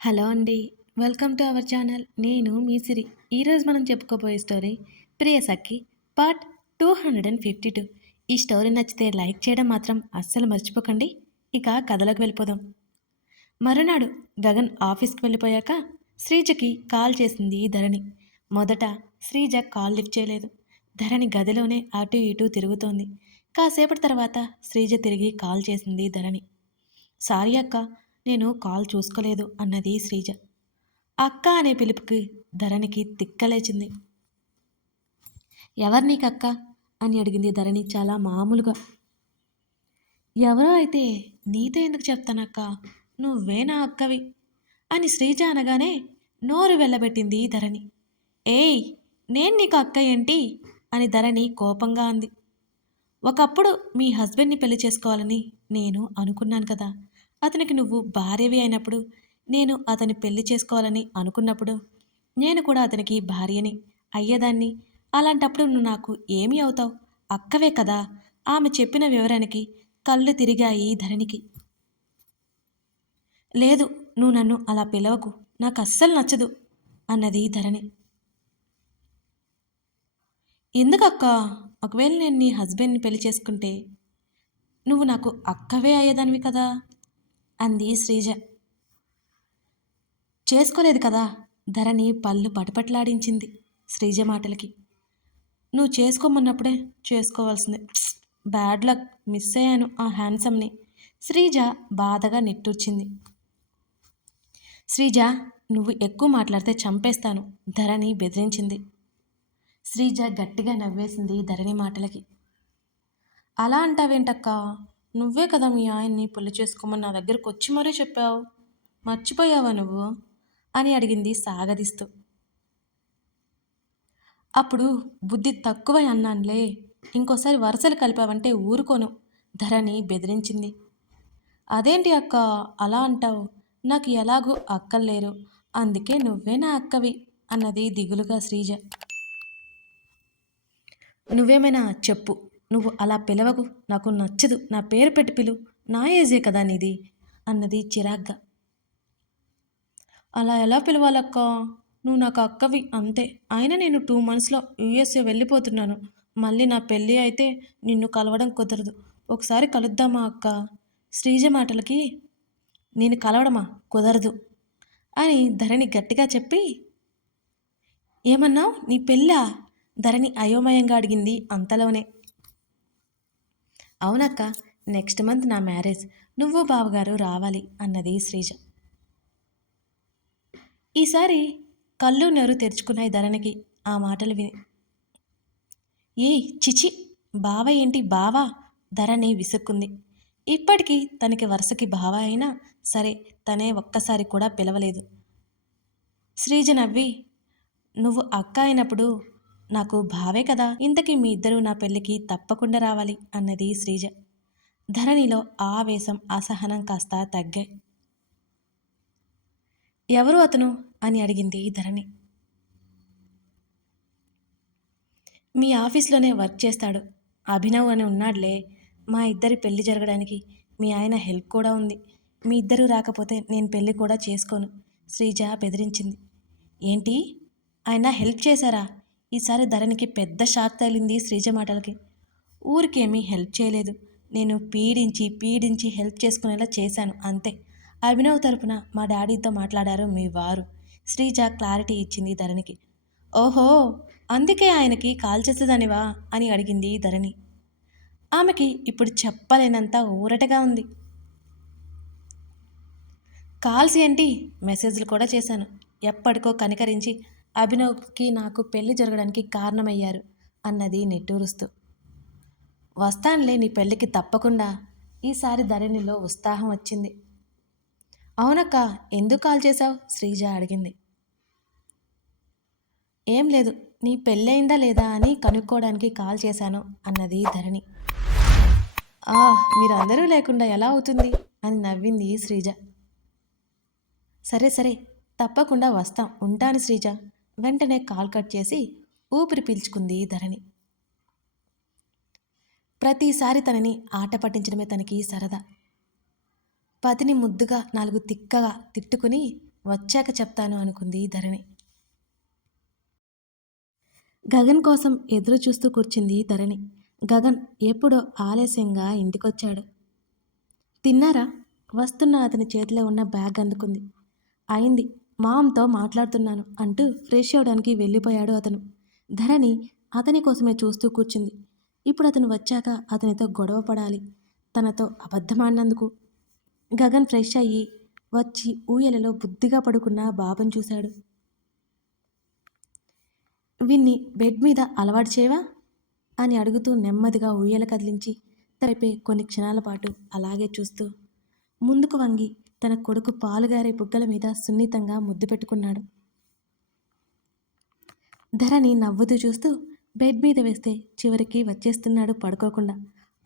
Hello అండి. Welcome to our channel. నేను మీ సిరి. ఈరోజు మనం చెప్పుకోబోయే స్టోరీ 'ప్రియసఖి' పార్ట్ 252. ఈ స్టోరీ నచ్చితే లైక్ చేయడం మాత్రం అస్సలు మర్చిపోకండి. ఇక కథలోకి వెళ్ళిపోదాం. మరునాడు గగన్ ఆఫీస్కి వెళ్ళిపోయాక శ్రీజకి కాల్ చేసింది ధరణి. మొదట శ్రీజ కాల్ లిఫ్ట్ చేయలేదు. ధరణి గదిలోనే అటు ఇటు తిరుగుతోంది. కాసేపటి తర్వాత శ్రీజ తిరిగి కాల్ చేసింది ధరణి. సారీ అక్క, నేను కాల్ చూసుకోలేదు అన్నది శ్రీజ. అక్క అనే పిలుపుకి ధరణికి తిక్కలేచింది. ఎవరు నీకక్క అని అడిగింది ధరణి చాలా మామూలుగా. ఎవరో అయితే నీతో ఎందుకు చెప్తానక్క, నువ్వే నా అక్కవి అని శ్రీజ అనగానే నోరు వెళ్ళబెట్టింది ధరణి. ఏయ్, నేను నీకు అక్క ఏంటి అని ధరణి కోపంగా అంది. ఒకప్పుడు మీ హస్బెండ్ని పెళ్లి చేసుకోవాలని నేను అనుకున్నాను కదా. అతనికి నువ్వు భార్యవి అయినప్పుడు, నేను అతని పెళ్లి చేసుకోవాలని అనుకున్నప్పుడు నేను కూడా అతనికి భార్యని అయ్యేదాన్ని. అలాంటప్పుడు నువ్వు నాకు ఏమీ అవుతావు? అక్కవే కదా. ఆమె చెప్పిన వివరానికి కళ్ళు తిరిగాయి ధరణికి. లేదు, నువ్వు నన్ను అలా పిలవకు, నాకు అస్సలు నచ్చదు అన్నది ధరణి. ఎందుకక్క? ఒకవేళ నేను నీ హస్బెండ్ని పెళ్లి చేసుకుంటే నువ్వు నాకు అక్కవే అయ్యేదానివి కదా అంది శ్రీజ. చేసుకోలేదు కదా. ధరణి పళ్ళు పటపట్లాడించింది శ్రీజ మాటలకి. నువ్వు చేసుకోమన్నప్పుడే చేసుకోవాల్సిందే. బ్యాడ్ లక్, మిస్ అయ్యాను ఆ హ్యాండ్సమ్ని. శ్రీజ బాధగా నిట్టూర్చింది. శ్రీజ, నువ్వు ఎక్కువ మాట్లాడితే చంపేస్తాను ధరణి బెదిరించింది. శ్రీజ గట్టిగా నవ్వేసింది ధరణి మాటలకి. అలా అంటావేంటక్క? నువ్వే కదా మీ ఆయన్ని పెళ్లి చేసుకోమని నా దగ్గరకు వచ్చి మరీ చెప్పావు. మర్చిపోయావా నువ్వు అని అడిగింది సాగదీస్తూ. అప్పుడు బుద్ధి తక్కువై అన్నానులే, ఇంకోసారి వరుసలు కలిపావంటే ఊరుకోను ధరణి బెదిరించింది. అదేంటి అక్క అలా అంటావు? నాకు ఎలాగూ అక్కర్లేరు, అందుకే నువ్వే నా అక్కవి అన్నది దిగులుగా శ్రీజ. నువ్వేమైనా చెప్పు, నువ్వు అలా పిలవకు, నాకు నచ్చదు. నా పేరు పెట్టి పిలు, నా ఏజే కదా నీది అన్నది చిరాగ్గా. అలా ఎలా పిలవాలక్క? నువ్వు నాకు అక్కవి అంతే. అయినా నేను 2 monthsలో యూఎస్ఏ వెళ్ళిపోతున్నాను. మళ్ళీ నా పెళ్ళి అయితే నిన్ను కలవడం కుదరదు. ఒకసారి కలుద్దామా అక్క? శ్రీజ మాటలకి నేను కలవడమా కుదరదు అని ధరణి గట్టిగా చెప్పి, ఏమన్నావు? నీ పెళ్ళా? ధరణి అయోమయంగా అడిగింది అంతలోనే. అవునక్క, నెక్స్ట్ మంత్ నా మ్యారేజ్. నువ్వు బావగారు రావాలి అన్నది శ్రీజ. ఈసారి కళ్ళు నోరు తెరుచుకున్నాయి ధరణికి ఆ మాటలు విని. ఏ చిచి, బావ ఏంటి బావా? ధరణి విసుక్కుంది. ఇప్పటికీ తనకి వరుసకి బావ అయినా సరే తనే ఒక్కసారి కూడా పిలవలేదు. శ్రీజ నవ్వి, నువ్వు అక్క అయినప్పుడు నాకు బావే కదా. ఇంతకీ మీ ఇద్దరూ నా పెళ్ళికి తప్పకుండా రావాలి అన్నది శ్రీజ. ధరణిలో ఆవేశం అసహనం కాస్త తగ్గాయి. ఎవరు అతను అని అడిగింది ధరణి. మీ ఆఫీస్లోనే వర్క్ చేస్తాడు, అభినవ్ అని ఉన్నాడులే. మా ఇద్దరి పెళ్లి జరగడానికి మీ ఆయన హెల్ప్ కూడా ఉంది. మీ ఇద్దరూ రాకపోతే నేను పెళ్లి కూడా చేసుకోను శ్రీజ బెదిరించింది. ఏంటి, ఆయన హెల్ప్ చేశారా? ఈసారి ధరణికి పెద్ద షాక్ తగిలింది శ్రీజ మాటలకి. ఊరికేమీ హెల్ప్ చేయలేదు, నేను పీడించి పీడించి హెల్ప్ చేసుకునేలా చేశాను అంతే. అభినవ్ తరపున మా డాడీతో మాట్లాడారు మీ వారు. శ్రీజ క్లారిటీ ఇచ్చింది ధరణికి. ఓహో, అందుకే ఆయనకి కాల్ చేసేదానివా అని అడిగింది ధరణి. ఆమెకి ఇప్పుడు చెప్పలేనంత ఊరటగా ఉంది. కాల్స్ ఏంటి, మెసేజ్లు కూడా చేశాను. ఎప్పటికో కనికరించి అభినవ్కి నాకు పెళ్లి జరగడానికి కారణమయ్యారు అన్నది నిట్టూరుస్తూ. వస్తానులే నీ పెళ్ళికి తప్పకుండా. ఈసారి ధరణిలో ఉత్సాహం వచ్చింది. అవునక్క, ఎందుకు కాల్ చేశావు శ్రీజ అడిగింది. ఏం లేదు, నీ పెళ్ళయిందా లేదా అని కనుక్కోవడానికి కాల్ చేశాను అన్నది ధరణి. మీరందరూ లేకుండా ఎలా అవుతుంది అని నవ్వింది శ్రీజ. సరే సరే, తప్పకుండా వస్తాం, ఉంటాను శ్రీజ. వెంటనే కాల్ కట్ చేసి ఊపిరి పీల్చుకుంది ధరణి. ప్రతిసారి తనని ఆట పట్టించడమే తనకి సరదా. పతిని ముద్దుగా 4 తిక్కగా తిట్టుకుని వచ్చాక చెప్తాను అనుకుంది ధరణి. గగన్ కోసం ఎదురు చూస్తూ కూర్చుంది ధరణి. గగన్ ఎప్పుడో ఆలస్యంగా ఇంటికొచ్చాడు. తిన్నారా? వస్తున్న అతని చేతిలో ఉన్న బ్యాగ్ అందుకుంది. అయింది, మామ్తో మాట్లాడుతున్నాను అంటూ ఫ్రెష్ అవడానికి వెళ్ళిపోయాడు అతను. ధరణి అతని కోసమే చూస్తూ కూర్చుంది. ఇప్పుడు అతను వచ్చాక అతనితో గొడవ పడాలి, తనతో అబద్ధమాడినందుకు. గగన్ ఫ్రెష్ అయ్యి వచ్చి ఊయలలో బుద్ధిగా పడుకున్న బాబుని చూశాడు. విన్ని బెడ్ మీద అలవాటు చేయవా అని అడుగుతూ నెమ్మదిగా ఊయల కదిలించి తలపై కొన్ని క్షణాల పాటు అలాగే చూస్తూ ముందుకు వంగి తన కొడుకు పాలుగారే బుగ్గల మీద సున్నితంగా ముద్దు పెట్టుకున్నాడు. ధరణి నవ్వుతూ చూస్తూ బెడ్ మీద వేస్తే చివరికి వచ్చేస్తున్నాడు పడుకోకుండా.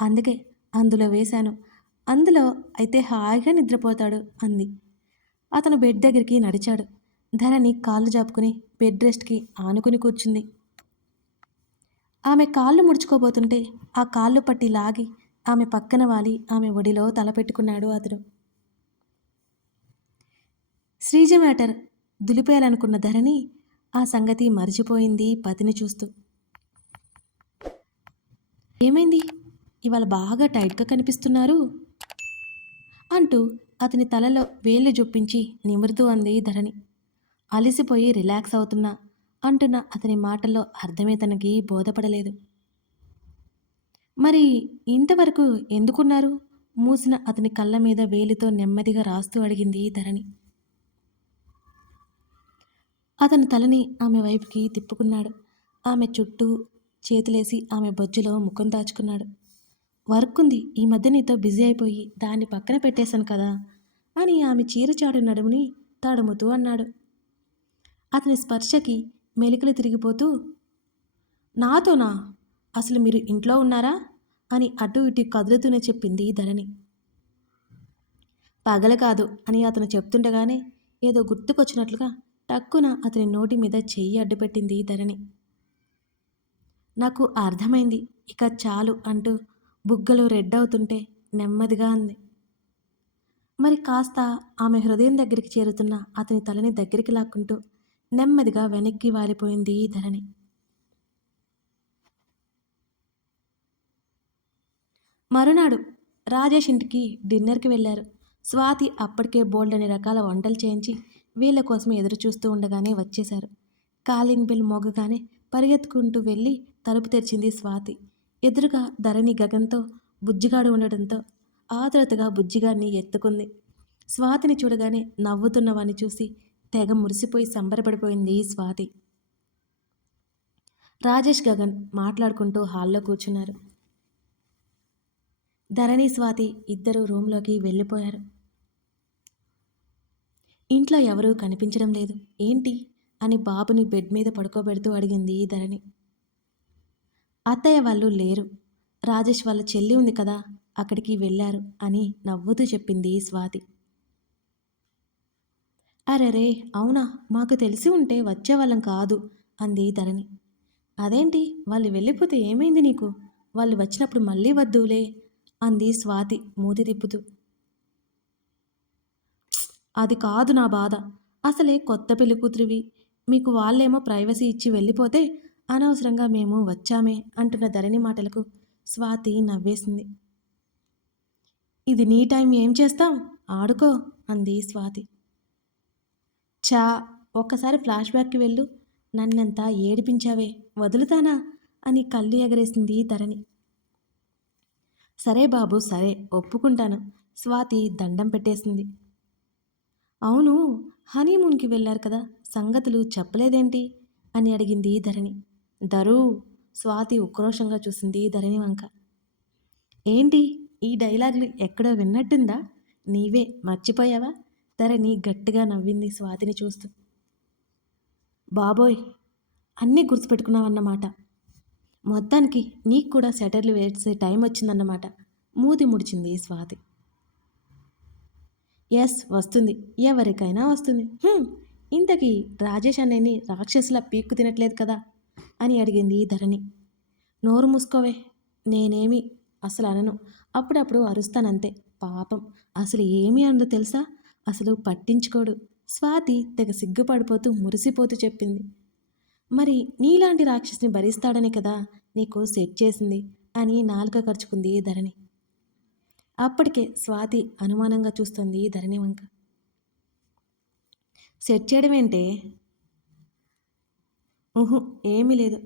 అందుకే అందులో వేశాను, అందులో అయితే హాయిగా నిద్రపోతాడు అంది. అతను బెడ్ దగ్గరికి నడిచాడు. ధరణి కాళ్ళు జాపుకుని బెడ్ రెస్ట్కి ఆనుకుని కూర్చుంది. ఆమె కాళ్ళు ముడుచుకోబోతుంటే ఆ కాళ్ళు పట్టి లాగి ఆమె పక్కన వాలి ఆమె ఒడిలో తలపెట్టుకున్నాడు అతడు. శ్రీజ మ్యాటర్ దులిపేయాలనుకున్న ధరణి ఆ సంగతి మర్చిపోయింది పతిని చూస్తూ. ఏమైంది, ఇవాళ బాగా టైట్గా కనిపిస్తున్నారు అంటూ అతని తలలో వేళ్ళు జొప్పించి నిమురుతూ అంది ధరణి. అలసిపోయి రిలాక్స్ అవుతున్నా అంటున్న అతని మాటల్లో అర్థమే తనకి బోధపడలేదు. మరి ఇంతవరకు ఎందుకున్నారు? మూసిన అతని కళ్ళ మీద వేలితో నెమ్మదిగా రాస్తూ అడిగింది ధరణి. అతని తలని ఆమె వైపుకి తిప్పుకున్నాడు. ఆమె చుట్టూ చేతులేసి ఆమె బొజ్జులో ముఖం దాచుకున్నాడు. వర్క్ ఉంది, ఈ మధ్య నీతో బిజీ అయిపోయి దాన్ని పక్కన పెట్టేశాను కదా అని ఆమె చీరచాడు నడుముని తడుముతూ అన్నాడు. అతని స్పర్శకి మెలికలు తిరిగిపోతూ, నాతోనా? అసలు మీరు ఇంట్లో ఉన్నారా అని అటు ఇటు కదులుతూనే చెప్పింది ధరణి. పగల కాదు అని అతను చెప్తుండగానే ఏదో గుర్తుకొచ్చినట్లుగా టక్కున అతని నోటి మీద చెయ్యి అడ్డుపెట్టింది ధరణి. నాకు అర్థమైంది, ఇక చాలు అంటూ బుగ్గలు రెడ్ అవుతుంటే నెమ్మదిగా అంది. మరి కాస్త ఆమె హృదయం దగ్గరికి చేరుతున్న అతని తలని దగ్గరికి లాక్కుంటూ నెమ్మదిగా వెనక్కి వాలిపోయింది ధరణి. మరునాడు రాజేష్ ఇంటికి డిన్నర్కి వెళ్ళారు. స్వాతి అప్పటికే బోల్డని రకాల వంటలు చేయించి వీళ్ళ కోసం ఎదురు చూస్తూ ఉండగానే వచ్చేశారు. కాలింగ్ బెల్ మోగగానే పరిగెత్తుకుంటూ వెళ్ళి తలుపు తెరిచింది స్వాతి. ఎదురుగా ధరణి గగన్తో బుజ్జిగాడు ఉండడంతో ఆతృతగా బుజ్జిగాడిని ఎత్తుకుంది. స్వాతిని చూడగానే నవ్వుతున్నవాన్ని చూసి తెగ మురిసిపోయి సంబరపడిపోయింది స్వాతి. రాజేష్ గగన్ మాట్లాడుకుంటూ హాల్లో కూర్చున్నారు. ధరణి స్వాతి ఇద్దరు రూంలోకి వెళ్ళిపోయారు. ఇంట్లో ఎవరూ కనిపించడం లేదు, ఏంటి అని బాబుని బెడ్ మీద పడుకోబెడుతూ అడిగింది ధరణి. అత్తయ్య వాళ్ళు లేరు, రాజేష్ వాళ్ళ చెల్లి ఉంది కదా అక్కడికి వెళ్ళారు అని నవ్వుతూ చెప్పింది స్వాతి. అరెరే అవునా, మాకు తెలిసి ఉంటే వచ్చేవాళ్ళం కాదు అంది ధరణి. అదేంటి, వాళ్ళు వెళ్ళిపోతే ఏమైంది నీకు? వాళ్ళు వచ్చినప్పుడు మళ్ళీ వద్దులే అంది స్వాతి మూతి తిప్పుతూ. అది కాదు నా బాధ, అసలే కొత్త పెళ్లి కూతురివి, మీకు వాళ్ళేమో ప్రైవసీ ఇచ్చి వెళ్ళిపోతే అనవసరంగా మేము వచ్చామే అంటున్న ధరణి మాటలకు స్వాతి నవ్వేసింది. ఇది నీ టైం, ఏం చేస్తాం, ఆడుకో అంది స్వాతి. చా, ఒక్కసారి ఫ్లాష్ బ్యాక్కి వెళ్ళు, నన్నెంత ఏడిపించావే, వదులుతానా అని కళ్ళు ఎగరేసింది ధరణి. సరే బాబు సరే, ఒప్పుకుంటాను, స్వాతి దండం పెట్టేసింది. అవును, హనీమూన్కి వెళ్ళారు కదా, సంగతులు చెప్పలేదేంటి అని అడిగింది ధరణి. దరు, స్వాతి ఉక్రోషంగా చూసింది ధరణి వంక. ఏంటి, ఈ డైలాగులు ఎక్కడో విన్నట్టుందా, నీవే మర్చిపోయావా? ధరణి గట్టిగా నవ్వింది స్వాతిని చూస్తూ. బాబోయ్, అన్నీ గుర్తుపెట్టుకున్నావన్నమాట, మొత్తానికి నీకు కూడా సెటర్లు వేసే టైం వచ్చిందన్నమాట, మూతి ముడిచింది స్వాతి. ఎస్ వస్తుంది, ఎవరికైనా వస్తుంది. ఇంతకీ రాజేష్ అన్నయ్యని రాక్షసులా పీక్కు తినట్లేదు కదా అని అడిగింది ధరణి. నోరు మూసుకోవే, నేనేమి అసలు అనను, అప్పుడప్పుడు అరుస్తానంతే, పాపం అసలు ఏమీ అందో తెలుసా, అసలు పట్టించుకోడు స్వాతి తెగ సిగ్గుపడిపోతూ మురిసిపోతూ చెప్పింది. మరి నీలాంటి రాక్షసిని భరిస్తాడనే కదా నీకు సెట్ చేసింది అని నాలుక ఖర్చుకుంది ధరణి. అప్పటికే స్వాతి అనుమానంగా చూస్తుంది ధరణి వంక. సెట్ చేయడమేంటే? ఊహు, ఏమీ లేదు.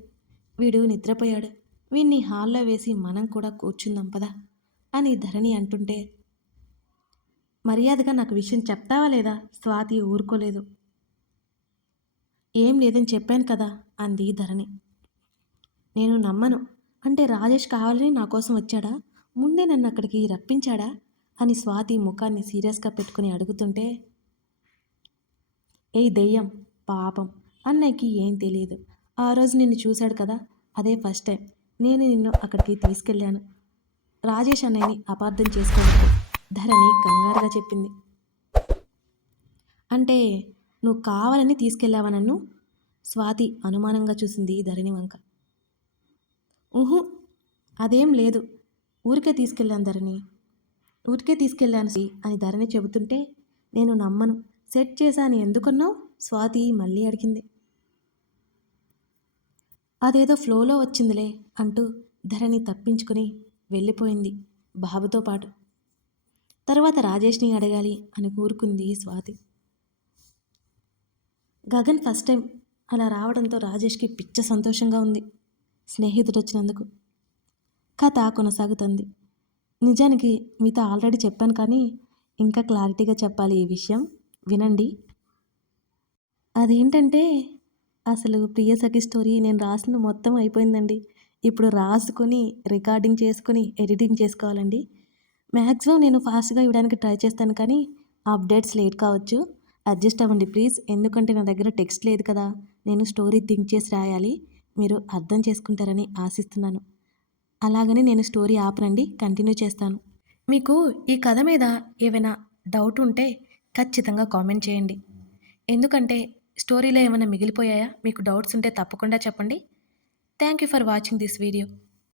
వీడు నిద్రపోయాడు. వీణ్ణి హాల్లో వేసి మనం కూడా కూర్చుందాం పదా అని ధరణి అంటుంటే, మర్యాదగా నాకు విషయం చెప్తావా లేదా? స్వాతి ఊరుకోలేదు. ఏం లేదని చెప్పాను కదా అంది ధరణి. నేను నమ్మను. అంటే రాజేష్ కావాలని నా కోసం వచ్చాడా? ముందే నన్ను అక్కడికి రప్పించాడా అని స్వాతి ముఖాన్ని సీరియస్గా పెట్టుకుని అడుగుతుంటే, ఏయ్ దెయ్యం, పాపం అన్నయ్యకి ఏం తెలియదు. ఆ రోజు నిన్ను చూశాడు కదా, అదే ఫస్ట్ టైం నేను నిన్ను అక్కడికి తీసుకెళ్ళాను. రాజేష్ అన్నయ్యని అపార్థం చేసుకోవద్దు ధరణి కంగారుగా చెప్పింది. అంటే నువ్వు కావాలని తీసుకెళ్ళావా నన్ను? స్వాతి అనుమానంగా చూసింది ధరణి వంక. ఊహు, అదేం లేదు. ఊరికే తీసుకెళ్ళాను ధరణి. ఊరికే తీసుకెళ్ళాను అని ధరణి చెబుతుంటే, నేను నమ్మను. సెట్ చేశాను ఎందుకున్నావు? స్వాతి మళ్ళీ అడిగింది. అదేదో ఫ్లోలో వచ్చిందిలే అంటూ ధరణి తప్పించుకుని వెళ్ళిపోయింది బాబుతో పాటు. తర్వాత రాజేష్ని అడగాలి అని కూరుకుంది స్వాతి. గగన్ ఫస్ట్ టైం అలా రావడంతో రాజేష్కి పిచ్చ సంతోషంగా ఉంది స్నేహితుడు వచ్చినందుకు. కథ కొనసాగుతుంది. నిజానికి మీతో ఆల్రెడీ చెప్పాను కానీ ఇంకా క్లారిటీగా చెప్పాలి ఈ విషయం, వినండి. అదేంటంటే అసలు ప్రియసఖి స్టోరీ నేను రాసింది మొత్తం అయిపోయిందండి. ఇప్పుడు రాసుకొని రికార్డింగ్ చేసుకుని ఎడిటింగ్ చేసుకోవాలండి. మ్యాక్సిమం నేను ఫాస్ట్గా ఇవ్వడానికి ట్రై చేస్తాను కానీ అప్డేట్స్ లేట్ కావచ్చు. అడ్జస్ట్ అవ్వండి ప్లీజ్. ఎందుకంటే నా దగ్గర టెక్స్ట్ లేదు కదా, నేను స్టోరీ థింక్ చేసి రాయాలి. మీరు అర్థం చేసుకుంటారని ఆశిస్తున్నాను. అలాగని నేను స్టోరీ ఆపనండి, కంటిన్యూ చేస్తాను. మీకు ఈ కథ మీద ఏమైనా డౌట్ ఉంటే ఖచ్చితంగా కామెంట్ చేయండి. ఎందుకంటే స్టోరీలో ఏమైనా మిగిలిపోయాయా? మీకు డౌట్స్ ఉంటే తప్పకుండా చెప్పండి. Thank you for watching this video.